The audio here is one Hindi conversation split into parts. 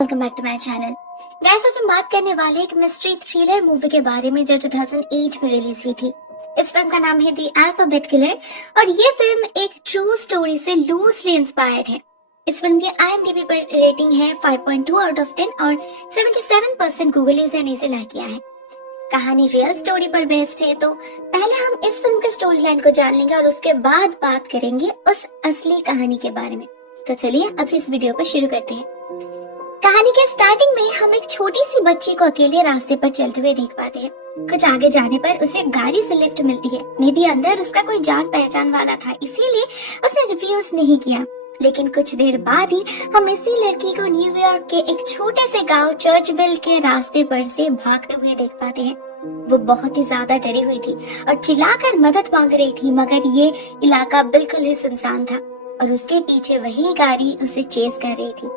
Welcome back to my channel. Guys, आज हम बात करने वाले एक मिस्ट्री थ्रिलर मूवी के बारे में जो 2008 में रिलीज हुई थी। इस फिल्म का नाम है द अल्फाबेट किलर और ये फिल्म एक ट्रू स्टोरी से लूजली इंस्पायर्ड है। इस फिल्म की IMDb पर रेटिंग है 5.2 आउट ऑफ 10 और 77% गूगल यूजर ने इसे लाइक किया है। कहानी रियल स्टोरी पर बेस्ड है, तो पहले हम इस फिल्म के स्टोरी लाइन को जान लेंगे और उसके बाद बात करेंगे उस असली कहानी के बारे में। तो चलिए अब इस वीडियो को शुरू करते हैं। कहानी के स्टार्टिंग में हम एक छोटी सी बच्ची को अकेले रास्ते पर चलते हुए देख पाते हैं। कुछ आगे जाने पर उसे गाड़ी से लिफ्ट मिलती है। मे बी अंदर उसका कोई जान पहचान वाला था, इसीलिए उसने रिफ्यूज नहीं किया। लेकिन कुछ देर बाद ही हम इसी लड़की को न्यूयॉर्क के एक छोटे से गांव चर्चविल के रास्ते पर से भागते हुए देख पाते हैं। वो बहुत ही ज्यादा डरी हुई थी और चिल्लाकर मदद मांग रही थी, मगर ये इलाका बिल्कुल ही सुनसान था और उसके पीछे वही गाड़ी उसे चेस कर रही थी।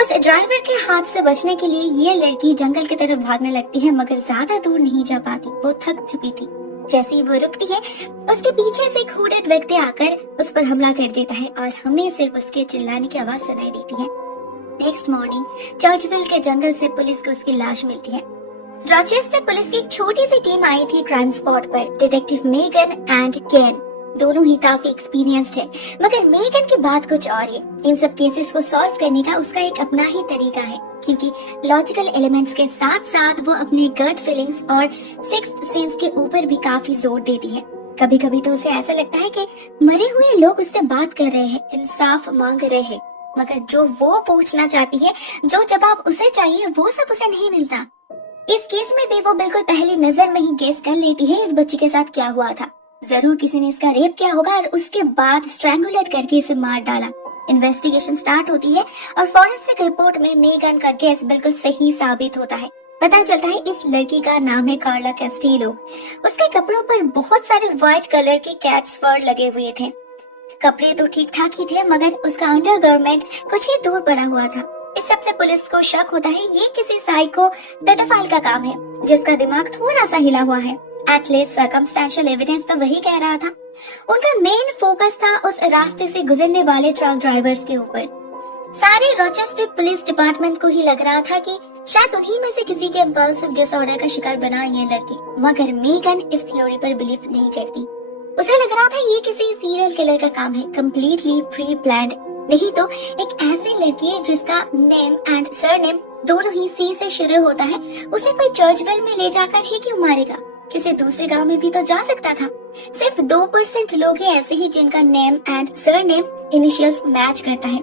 उस ड्राइवर के हाथ से बचने के लिए ये लड़की जंगल की तरफ भागने लगती है, मगर ज्यादा दूर नहीं जा पाती। वो थक चुकी थी। जैसे ही वो रुकती है, उसके पीछे से एक हुडेड व्यक्ति आकर उस पर हमला कर देता है और हमें सिर्फ उसके चिल्लाने की आवाज सुनाई देती है। नेक्स्ट मॉर्निंग चर्चविल के जंगल से पुलिस को उसकी लाश मिलती है। रॉचेस्टर पुलिस की एक छोटी सी टीम आई थी क्राइम स्पॉट पर। डिटेक्टिव मेगन एंड केन दोनों ही काफी एक्सपीरियंस्ड है, मगर मेगन की बात कुछ और है। इन सब केसेस को सॉल्व करने का उसका एक अपना ही तरीका है, क्योंकि लॉजिकल एलिमेंट्स के साथ साथ वो अपने गट फीलिंग्स और सिक्स्थ सेंस के ऊपर भी काफी जोर देती है। कभी कभी तो उसे ऐसा लगता है कि मरे हुए लोग उससे बात कर रहे हैं, इंसाफ मांग रहे हैं, मगर जो वो पूछना चाहती है, जो जवाब उसे चाहिए, वो सब उसे नहीं मिलता। इस केस में भी वो बिल्कुल पहली नजर में ही गेस कर लेती है इस बच्ची के साथ क्या हुआ था। जरूर किसी ने इसका रेप किया होगा और उसके बाद स्ट्रैंगुलेट करके इसे मार डाला। इन्वेस्टिगेशन स्टार्ट होती है और फॉरेंसिक रिपोर्ट में मेगन का गेस बिल्कुल सही साबित होता है। पता चलता है इस लड़की का नाम है कार्ला कैस्टिलो। उसके कपड़ों पर बहुत सारे व्हाइट कलर के कैट्स फर लगे हुए थे। कपड़े तो ठीक ठाक ही थे, मगर उसका अंडरगारमेंट कुछ ही दूर पड़ा हुआ था। इस सबसे पुलिस को शक होता है ये किसी साइको पेडोफाइल का काम है, जिसका दिमाग थोड़ा सा हिला हुआ है। एटलीस्ट सर्कमस्टेंशियल एविडेंस तो वही कह रहा था। उनका मेन फोकस था उस रास्ते से गुजरने वाले ट्रक ड्राइवर्स के ऊपर। सारे रोचेस्टर पुलिस डिपार्टमेंट को ही लग रहा था कि शायद उन्हीं में से किसी के इम्पल्सिव डिसऑर्डर का शिकार बना ये लड़की, मगर मेगन इस थ्योरी पर बिलीव नहीं करती। उसे लग रहा था ये किसी सीरियल किलर का काम है, कम्प्लीटली प्री प्लान्ड। नहीं तो एक ऐसी लड़की है जिसका नेम एंड सरनेम दोनों ही सी से शुरू होता है, उसे कोई चर्चविल में ले जाकर ही क्यों मारेगा? किसी दूसरे गांव में भी तो जा सकता था। सिर्फ 2% लोग ही ऐसे ही जिनका name and surname initials match करता है।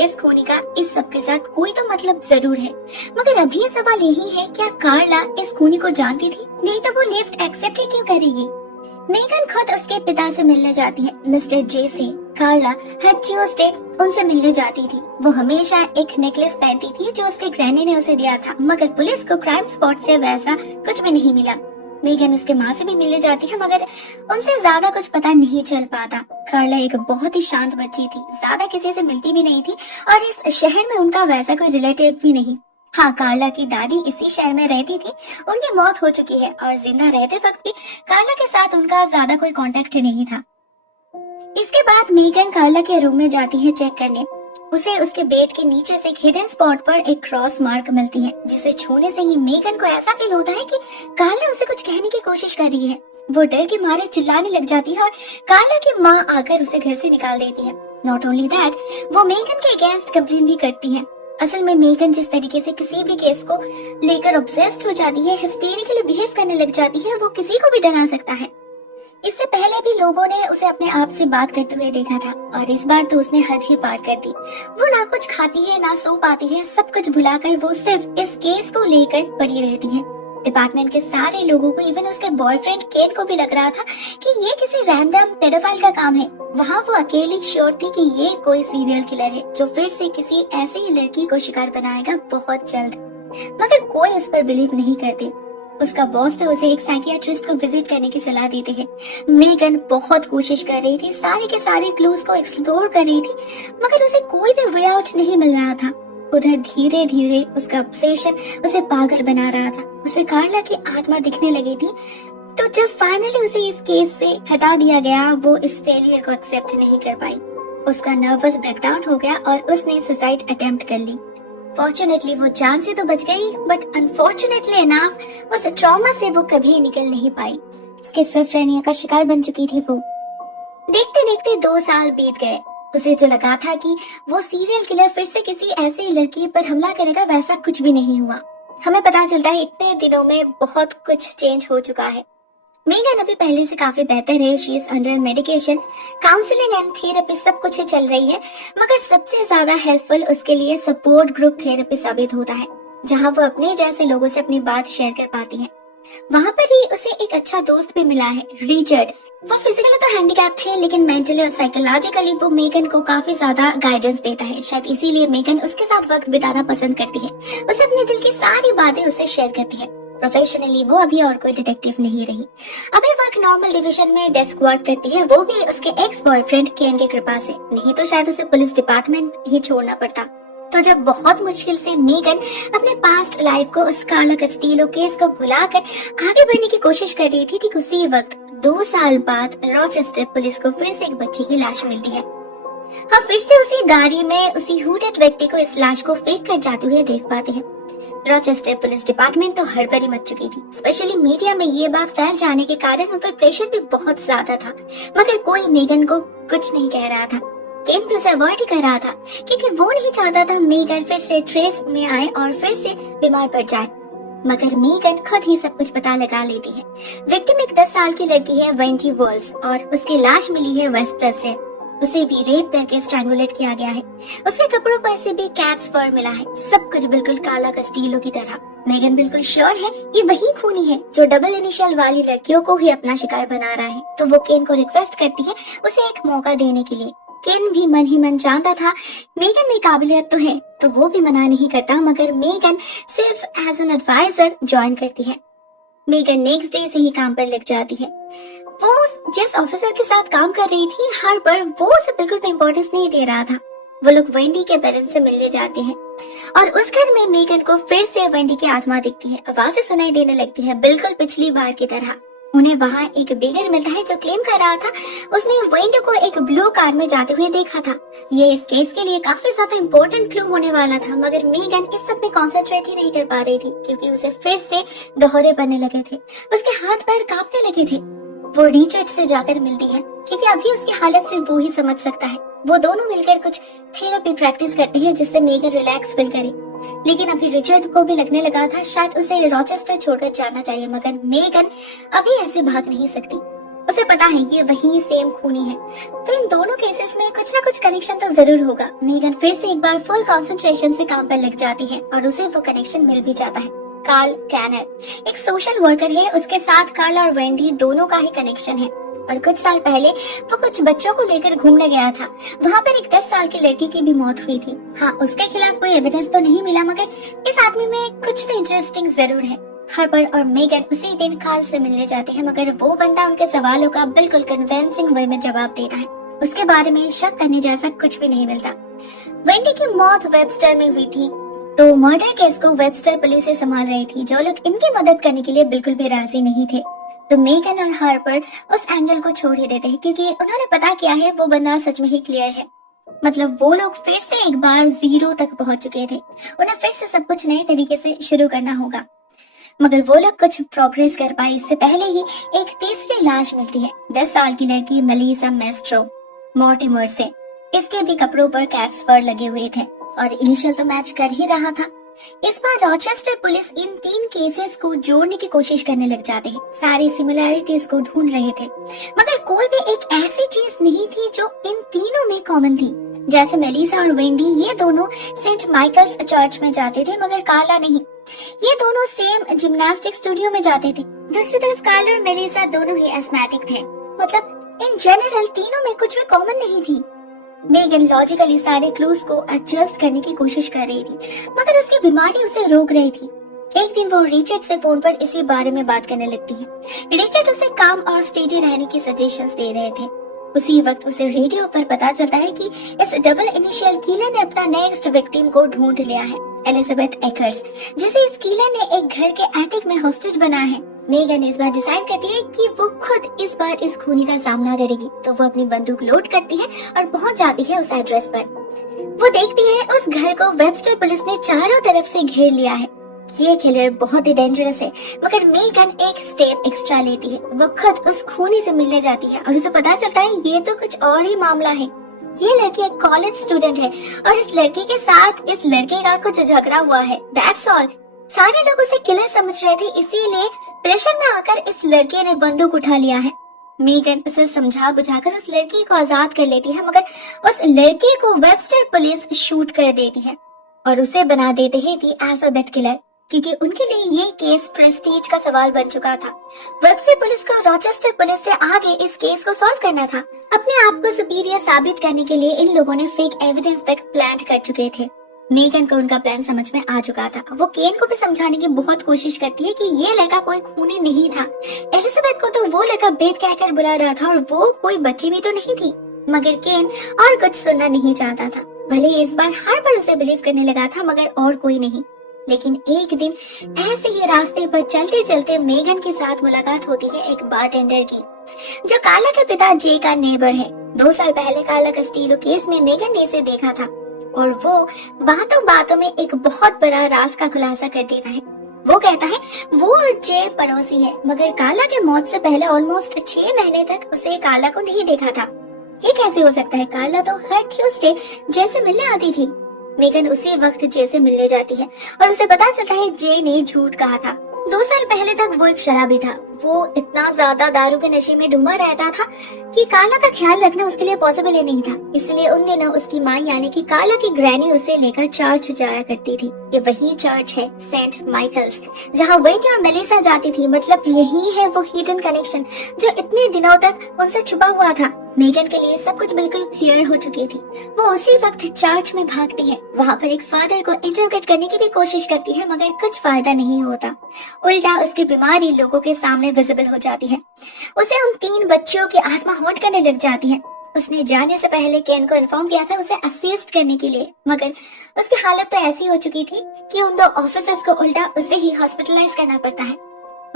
इस खूनी का इस सब के साथ कोई तो मतलब जरूर है, मगर अभी सवाल यही है, क्या कार्ला इस खूनी को जानती थी? नहीं तो वो लिफ्ट एक्सेप्ट ही क्यों करेगी? मेगन खुद उसके पिता से मिलने जाती है, मिस्टर जे से। कार्ला हर ट्यूसडे उनसे मिलने जाती थी। वो हमेशा एक नेकलेस पहनती थी जो उसके ग्रैनी ने उसे दिया था, मगर पुलिस को क्राइम स्पॉट से वैसा कुछ भी नहीं मिला। मेगन उसके माँ से भी मिलने जाती है, मगर उनसे ज्यादा कुछ पता नहीं चल पाता। कार्ला एक बहुत ही शांत बच्ची थी, ज्यादा किसी से मिलती भी नहीं थी और इस शहर में उनका वैसा कोई रिलेटिव भी नहीं। हाँ, कार्ला की दादी इसी शहर में रहती थी, उनकी मौत हो चुकी है और जिंदा रहते वक्त भी कार्ला के साथ उनका ज्यादा कोई कांटेक्ट नहीं था। इसके बाद मेगन कार्ला के रूम में जाती है चेक करने। उसे उसके बेड के नीचे से एक हिडन स्पॉट पर एक क्रॉस मार्क मिलती है, जिसे छूने से ही मेगन को ऐसा फील होता है कि कार्ला उसे कुछ कहने की कोशिश कर रही है। वो डर के मारे चिल्लाने लग जाती है और कार्ला की माँ आकर उसे घर से निकाल देती है। नॉट ओनली दैट, वो मेगन के अगेंस्ट कंप्लेन भी करती है। असल में मेगन जिस तरीके से किसी भी केस को लेकर ऑब्सेस्ड हो जाती है, हिस्टेरिकली बिहेव करने लग जाती है, वो किसी को भी डरा सकता है। इससे पहले भी लोगों ने उसे अपने आप से बात करते हुए देखा था और इस बार तो उसने हद ही पार कर दी। वो ना कुछ खाती है, ना सो पाती है, सब कुछ भुलाकर वो सिर्फ इस केस को लेकर पड़ी रहती है। डिपार्टमेंट के सारे लोगों को, इवन उसके बॉयफ्रेंड केन को भी लग रहा था कि ये किसी रैंडम पेडोफाइल का काम है। वहाँ वो अकेली श्योर थी कि ये कोई सीरियल किलर है जो फिर से किसी ऐसी ही लड़की को शिकार बनाएगा बहुत जल्द, मगर कोई उस पर बिलीव नहीं करते। उसका बॉस तो उसे एक साइकियाट्रिस्ट को विजिट करने की सलाह देते हैं। मेगन बहुत कोशिश कर रही थी, सारे के सारे क्लूज को एक्सप्लोर कर रही थी, मगर उसे कोई भी वे आउट नहीं मिल रहा था। उधर धीरे धीरे उसका ऑब्सेशन उसे पागल बना रहा था। उसे कार्ला की आत्मा दिखने लगी थी, तो जब फाइनली उसे इस केस से हटा दिया गया, वो इस फेलियर को एक्सेप्ट नहीं कर पाई। उसका नर्वस ब्रेकडाउन हो गया और उसने सुसाइड अटेम्प्ट कर ली। फॉर्चुनेटली वो जान से तो बच गई, बट अनफॉर्चुनेटली इनफ उस ट्रॉमा से वो कभी निकल नहीं पाई। स्किज़ोफ्रेनिया का शिकार बन चुकी थी वो। देखते देखते 2 साल बीत गए। उसे जो लगा था कि वो सीरियल किलर फिर से किसी ऐसी लड़की पर हमला करेगा, वैसा कुछ भी नहीं हुआ। हमें पता चलता है इतने दिनों में बहुत कुछ चेंज हो चुका है। मेगन अभी पहले से काफी बेहतर है। She is under medication, counselling and therapy सब कुछ चल रही है, मगर सबसे ज्यादा हेल्पफुल उसके लिए सपोर्ट ग्रुप थेरेपी साबित होता है, जहां वो अपने जैसे लोगों से अपनी बात शेयर कर पाती है। वहां पर ही उसे एक अच्छा दोस्त भी मिला है, रिचर्ड। वो फिजिकली तो हैंडीकैप्ड है, लेकिन मेंटली और साइकोलॉजिकली वो मेगन को काफी ज्यादा गाइडेंस देता है। शायद इसीलिए मेगन उसके साथ वक्त बिताना पसंद करती है। उसे अपने दिल की सारी बातें उससे शेयर करती है। प्रोफेशनली वो अभी और कोई डिटेक्टिव नहीं रही। अभी वो एक नॉर्मल डिवीजन में डेस्क वर्क करती है, वो भी उसके एक्स बॉयफ्रेंड केन की कृपा से। नहीं तो शायद उसे पुलिस डिपार्टमेंट ही छोड़ना पड़ता। तो जब बहुत मुश्किल से मेगन अपने पास्ट लाइफ को उस कार्ला कस्टीलो केस को भुलाकर आगे बढ़ने की कोशिश कर रही थी, ठीक उसी वक्त 2 साल बाद रॉचेस्टर पुलिस को फिर से एक बच्ची की लाश मिलती है। हम फिर से उसी गाड़ी में उसी हुडेड व्यक्ति को इस लाश को फेंक कर जाते हुए देख पाते हैं। रॉचेस्टर पुलिस डिपार्टमेंट तो हड़बड़ी मच चुकी थी। स्पेशली मीडिया में ये बात फैल जाने के कारण उन पर प्रेशर भी बहुत ज्यादा था, मगर कोई मेगन को कुछ नहीं कह रहा था। केन भी उसे अवॉइड ही कर रहा था, क्योंकि वो नहीं चाहता था मेगन फिर से ट्रेस में आए और फिर से बीमार पड़ जाए। मगर मेगन खुद ही सब कुछ पता लगा लेती है। विक्टिम एक 10 साल की लड़की है, वेंडी वॉल्स, और उसकी लाश मिली है वेस्टर से। उसे भी रेप करके स्ट्रैंगुलेट किया गया है। उसके कपड़ों पर से भी कैट्स फर मिला है। सब कुछ बिल्कुल कार्ला कस्टीलो की तरह। मेगन बिल्कुल श्योर है ये वही खूनी है जो डबल इनिशियल वाली लड़कियों को ही अपना शिकार बना रहा है। तो वो केन को रिक्वेस्ट करती है उसे एक मौका देने के लिए। केन भी मन ही मन जानता था मेगन में काबिलियत तो है, तो वो भी मना नहीं करता, मगर मेगन सिर्फ एज एन एडवाइजर ज्वाइन करती है। मेगन नेक्स्ट डे से ही काम पर लग जाती है। वो जिस ऑफिसर के साथ काम कर रही थी हार्पर, वो उसे बिल्कुल भी इम्पोर्टेंस नहीं दे रहा था। वो लोग वेंडी के पेरेंट्स से मिलने जाते हैं और उस घर में मेगन को फिर से वेंडी की आत्मा दिखती है। आवाजें सुनाई देने लगती है, बिल्कुल पिछली बार की तरह। उन्हें वहाँ एक बेगर मिलता है जो क्लेम कर रहा था उसने वेंडी को एक ब्लू कार में जाते हुए देखा था। ये इस केस के लिए काफी ज्यादा इम्पोर्टेंट क्लू होने वाला था, मगर मेगन इस सब में कॉन्सेंट्रेट ही नहीं कर पा रही थी, क्योंकि उसे फिर से दोहरे बनने लगे थे। उसके हाथ पैर कांपने लगे थे। वो रिचर्ड से जाकर मिलती है, क्योंकि अभी उसकी हालत सिर्फ वो ही समझ सकता है। वो दोनों मिलकर कुछ थेरेपी प्रैक्टिस करते हैं जिससे मेगन रिलैक्स फील करे। लेकिन अभी रिचर्ड को भी लगने लगा था शायद उसे रॉचेस्टर छोड़कर जाना चाहिए, मगर मेगन अभी ऐसे भाग नहीं सकती। उसे पता है ये वही सेम खूनी है, तो इन दोनों केसेस में कुछ ना कुछ कनेक्शन तो जरूर होगा। मेगन फिर से एक बार फुल कंसंट्रेशन से काम पर लग जाती है और उसे वो कनेक्शन मिल भी जाता है। कार्ल टैनर एक सोशल वर्कर है, उसके साथ कार्ल और वेंडी दोनों का ही कनेक्शन है। और कुछ साल पहले वो कुछ बच्चों को लेकर घूमने गया था। वहाँ पर एक 10 साल की लड़की की भी मौत हुई थी। हाँ, उसके खिलाफ कोई एविडेंस तो नहीं मिला, मगर इस आदमी में कुछ तो इंटरेस्टिंग जरूर है। हार्पर और मेगन उसी दिन कार्ल से मिलने जाते हैं, मगर वो बंदा उनके सवालों का बिल्कुल कन्विंसिंग वे में जवाब देता है। उसके बारे में शक करने जैसा कुछ भी नहीं मिलता। वेंडी की मौत वेबस्टर में हुई थी, तो मर्डर केस को वेबस्टर पुलिस से संभाल रही थी, जो लोग इनकी मदद करने के लिए बिल्कुल भी राजी नहीं थे। तो मेगन और हार्पर उस एंगल को छोड़ ही देते हैं, क्योंकि उन्होंने पता किया है वो बंदा सच में ही क्लियर है। मतलब वो लोग फिर से एक बार 0 तक पहुंच चुके थे। उन्हें फिर से सब कुछ नए तरीके से शुरू करना होगा। मगर वो लोग कुछ प्रोग्रेस कर पाए इससे पहले ही एक तीसरी लाश मिलती है। 10 साल की लड़की मेलिसा मेस्ट्रो मॉर्टिमर से। इसके भी कपड़ों पर कैट्स फर लगे हुए थे और इनिशियल तो मैच कर ही रहा था। इस बार रॉचेस्टर पुलिस इन 3 केसेस को जोड़ने की कोशिश करने लग जाते हैं। सारी सिमिलैरिटीज को ढूंढ रहे थे, मगर कोई भी एक ऐसी चीज नहीं थी जो इन तीनों में कॉमन थी। जैसे मेलिसा और वेंडी ये दोनों सेंट माइकल्स चर्च में जाते थे, मगर कार्ला नहीं। ये दोनों सेम जिम्नास्टिक स्टूडियो में जाते थे। दूसरी तरफ कार्ला और मेलिसा दोनों ही एस्थमेटिक थे। मतलब इन जनरल तीनों में कुछ भी कॉमन नहीं थी। मेगन लॉजिकली सारे क्लूज को एडजस्ट करने की कोशिश कर रही थी, मगर उसकी बीमारी उसे रोक रही थी। एक दिन वो रिचर्ड से फोन पर इसी बारे में बात करने लगती है। रिचर्ड उसे काम और स्टेडी रहने की सजेशंस दे रहे थे। उसी वक्त उसे रेडियो पर पता चलता है कि इस डबल इनिशियल किलर ने अपना नेक्स्ट विक्टिम को ढूंढ लिया है, एलिजाबेथ एकर्स, जिसे इस किलर ने एक घर के एटिक में हॉस्टेज बनाया है। मेगन इस बार डिसाइड करती है कि वो खुद इस बार इस खूनी का सामना करेगी, तो वो अपनी बंदूक लोड करती है और पहुंच जाती है उस एड्रेस पर। वो देखती है उस घर को वेबस्टर पुलिस ने चारों तरफ से घेर लिया है। ये किलर बहुत ही डेंजरस है, मगर मेगन एक स्टेप एक्स्ट्रा लेती है। वो खुद उस खूनी से मिलने जाती है और उसे पता चलता है ये तो कुछ और ही मामला है। ये लड़की एक कॉलेज स्टूडेंट है और इस लड़के के साथ इस लड़के का कुछ झगड़ा हुआ है, दैट्स ऑल। सारे लोग उसे किलर समझ रहे थे, इसीलिए प्रेशर में आकर इस लड़के ने बंदूक उठा लिया है। मेगन उसे समझा बुझाकर उस लड़की को आजाद कर लेती है, मगर उस लड़के को वेबस्टर पुलिस शूट कर देती है और उसे बना देते हैं दी अल्फाबेट किलर, क्योंकि उनके लिए ये केस प्रेस्टीज का सवाल बन चुका था। वेबस्टर पुलिस को रॉचेस्टर पुलिस से आगे इस केस को सॉल्व करना था। अपने आप को सुपीरियर साबित करने के लिए इन लोगों ने फेक एविडेंस तक प्लांट कर चुके थे। मेगन को उनका प्लान समझ में आ चुका था। वो केन को भी समझाने की बहुत कोशिश करती है कि ये लड़का कोई खूनी नहीं था। एलिजाबेथ को तो वो लड़का बेद कहकर बुला रहा था और वो कोई बच्ची भी तो नहीं थी, मगर केन और कुछ सुनना नहीं चाहता था। भले इस बार हर बार उसे बिलीव करने लगा था, मगर और कोई नहीं। लेकिन एक दिन ऐसे ही रास्ते पर चलते चलते मेगन के साथ मुलाकात होती है एक बारटेंडर की, जो कार्ला के पिता जे का नेबर है। 2 साल पहले कार्ला कस्टीलो केस में मेगन ने इसे देखा था और वो बातों बातों में एक बहुत बड़ा राज का खुलासा कर देता है। वो कहता है वो और जे पड़ोसी है, मगर कार्ला के मौत से पहले ऑलमोस्ट 6 महीने तक उसे कार्ला को नहीं देखा था। ये कैसे हो सकता है? कार्ला तो हर ट्यूसडे जे से मिलने आती थी। मेगन उसी वक्त जे से मिलने जाती है और उसे पता चलता है जे ने झूठ कहा था। 2 साल पहले तक वो एक शराबी था। वो इतना ज्यादा दारू के नशे में डूबा रहता था कि कार्ला का ख्याल रखना उसके लिए पॉसिबल ही नहीं था। इसलिए उन दिनों उसकी माँ यानी कि कार्ला की ग्रैनी उसे लेकर चर्च जाया करती थी। ये वही चर्च है सेंट माइकल्स, जहाँ वेंडी और मेलिसा जाती थी। मतलब यही है वो हिडन कनेक्शन जो इतने दिनों तक उनसे छुपा हुआ था। मेगन के लिए सब कुछ बिल्कुल क्लियर हो चुकी थी। वो उसी वक्त चर्च में भागती है। वहाँ पर एक फादर को इंटरोगेट करने की भी कोशिश करती है, मगर कुछ फायदा नहीं होता। उल्टा उसकी बीमारी लोगों के सामने विजिबल हो जाती है। उसे उन 3 बच्चियों की आत्मा हॉन्ट करने लग जाती है। उसने जाने से पहले केन को इन्फॉर्म किया था उसे असिस्ट करने के लिए, मगर उसकी हालत तो ऐसी हो चुकी थी कि उन 2 ऑफिसर्स को उल्टा उसे ही हॉस्पिटलाइज करना पड़ता है।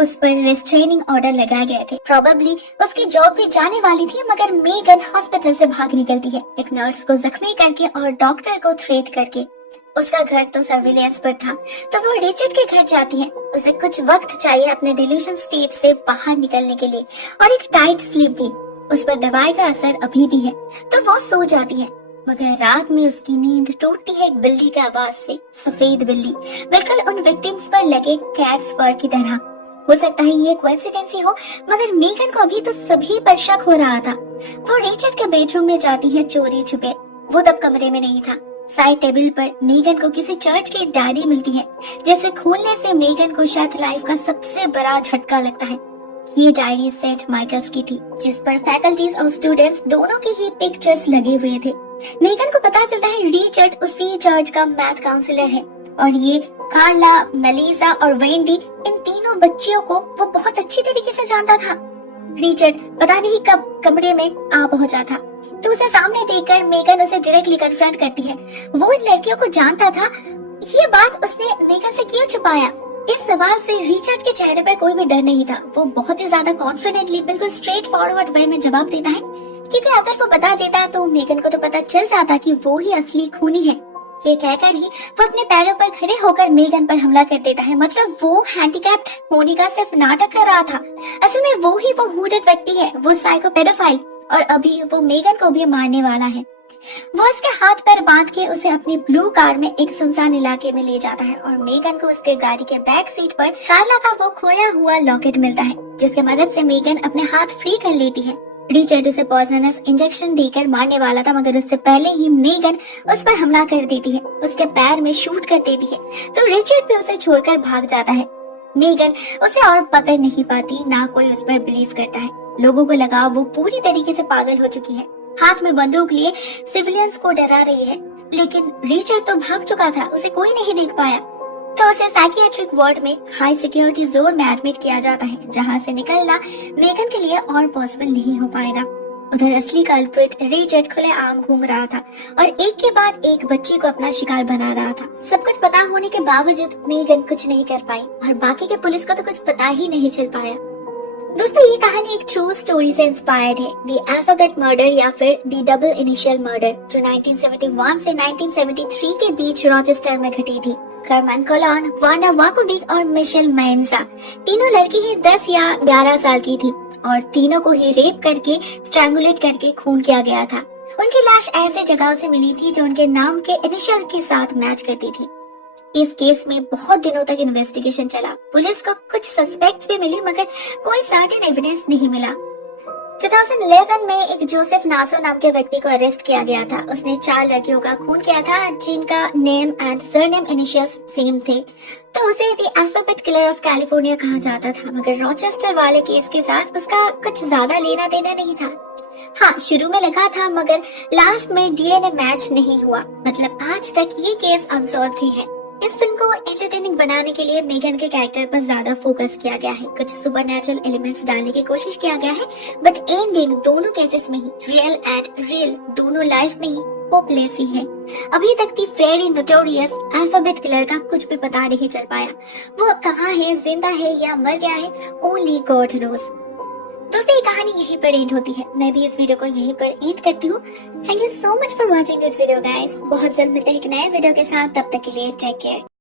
उस पर रेस्ट्रेनिंग ऑर्डर लगाए गए थे। प्रोबेबली उसकी जॉब भी जाने वाली थी, मगर मेगन हॉस्पिटल से भाग निकलती है, एक नर्स को जख्मी करके और डॉक्टर को थ्रेट करके। उसका घर तो सर्विलेंस पर था, तो वो रिचर्ड के घर जाती है। उसे कुछ वक्त चाहिए अपने डिल्यूशन स्टेट से बाहर निकलने के लिए और एक टाइट स्लीप भी। उस पर दवाई का असर अभी भी है, तो वो सो जाती है। मगर रात में उसकी नींद टूटती है एक बिल्ली की आवाज से। सफेद बिल्ली, बिल्कुल उन विक्टिम्स पर लगे कैट्स फर की तरह। हो सकता है ये कोइंसिडेंस हो, मगर मेगन को अभी तो सभी पर शक हो रहा था। वो रिचर्ड के बेडरूम में जाती है चोरी छुपे। वो तब कमरे में नहीं था। साइड टेबल पर मेगन को किसी चर्च की डायरी मिलती है, जिसे खोलने से मेगन को शायद लाइफ का सबसे बड़ा झटका लगता है। ये डायरी सेंट माइकल्स की थी, जिस पर फैकल्टीज और स्टूडेंट्स दोनों की ही पिक्चर्स लगे हुए थे। मेगन को पता चलता है रिचर्ड उसी चर्च का मैथ काउंसलर है और ये कार्ला, मेलिसा और वेंडी, इन तीनों बच्चियों को वो बहुत अच्छी तरीके से जानता था। रिचर्ड पता नहीं कब कमरे में आ पहुंचा था, तो उसे सामने देखकर मेगन उसे डायरेक्टली कन्फ्रंट करती है। वो इन लड़कियों को जानता था। ये बात उसने मेगन से क्यों छुपाया? इस सवाल से रिचर्ड के चेहरे पर कोई भी डर नहीं था। वो बहुत ही ज्यादा कॉन्फिडेंटली बिल्कुल स्ट्रेट फॉरवर्ड वे में जवाब देता है, क्योंकि अगर वो बता देता तो मेगन को तो पता चल जाता कि वो ही असली खूनी है। ये कहकर ही वो अपने पैरों पर खड़े होकर मेगन पर हमला कर देता है। मतलब वो हैंडीकैप्ड होने का सिर्फ नाटक कर रहा था। असल में वो ही वो हुडेड व्यक्ति है, वो साइको पेडोफाइल, और अभी वो मेगन को भी मारने वाला है। वो उसके हाथ पैर बांध के उसे अपनी ब्लू कार में एक सुनसान इलाके में ले जाता है और मेगन को उसके गाड़ी के बैक सीट पर कार्ला का वो खोया हुआ लॉकेट मिलता है, जिसकी मदद से मेगन अपने हाथ फ्री कर लेती है। रिचर्ड उसे पॉइजनस इंजेक्शन देकर मारने वाला था, मगर उससे पहले ही मेगन उस पर हमला कर देती है, उसके पैर में शूट कर देती है, तो रिचर्ड भी उसे छोड़कर भाग जाता है। मेगन उसे और पकड़ नहीं पाती, ना कोई उस पर बिलीव करता है। लोगों को लगा वो पूरी तरीके से पागल हो चुकी है, हाथ में बंदूक लिए सिविलियंस को डरा रही है। लेकिन रिचर्ड तो भाग चुका था, उसे कोई नहीं देख पाया, तो उसे साइकियाट्रिक वार्ड में हाई सिक्योरिटी जोन में एडमिट किया जाता है, जहां से निकलना मेगन के लिए और पॉसिबल नहीं हो पाएगा। उधर असली कल्प्रिट रिचर्ड खुलेआम घूम रहा था और एक के बाद एक बच्ची को अपना शिकार बना रहा था। सब कुछ पता होने के बावजूद मेगन कुछ नहीं कर पाई और बाकी के पुलिस को तो कुछ पता ही नहीं चल पाया। दोस्तों, ये कहानी एक ट्रू स्टोरी से इंस्पायर्ड है, द अल्फाबेट मर्डर या फिर द डबल इनिशियल मर्डर, जो 1971 से 1973 के बीच रॉचेस्टर में घटी थी। कर्मन कोलॉन, वांडा वाकोविक और मिशेल मेंजा, तीनों लड़की ही 10 या 11 साल की थी और तीनों को ही रेप करके स्ट्रैंगुलेट करके खून किया गया था। उनकी लाश ऐसे जगहों से मिली थी जो उनके नाम के इनिशियल के साथ मैच करती थी। इस केस में बहुत दिनों तक इन्वेस्टिगेशन चला। पुलिस को कुछ सस्पेक्ट्स भी मिले मगर कोई सर्टेन एविडेंस नहीं मिला। 2011 में एक जोसेफ नासो नाम के व्यक्ति को अरेस्ट किया गया था। उसने 4 लड़कियों का खून किया था जिनका name and surname initials same थे, तो उसे the alphabet killer of California कहा जाता था। मगर रॉचेस्टर वाले केस के साथ उसका कुछ ज्यादा लेना देना नहीं था। हाँ, शुरू में लगा था मगर लास्ट में डीएनए मैच नहीं हुआ। मतलब आज तक ये केस अनसॉल्व्ड ही है। इस फिल्म को एंटरटेनिंग बनाने के लिए मेगन के कैरेक्टर पर ज्यादा फोकस किया गया है। कुछ सुपरनैचुरल एलिमेंट्स डालने की कोशिश किया गया है, बट एंडिंग दोनों केसेस में ही रियल एंड रियल दोनों लाइफ में ही होपलेस ही है। अभी तक दी वेरी नोटोरियस अल्फाबेट किलर का कुछ भी पता नहीं चल पाया। वो कहाँ है, जिंदा है या मर गया है, ओनली गॉड नोज। दोस्तों, ये कहानी यहीं पर एंड होती है। मैं भी इस वीडियो को यहीं पर एंड करती हूँ। Thank you so much for watching this video guys. बहुत जल्द मिलते हैं एक नए वीडियो के साथ, तब तक के लिए टेक केयर।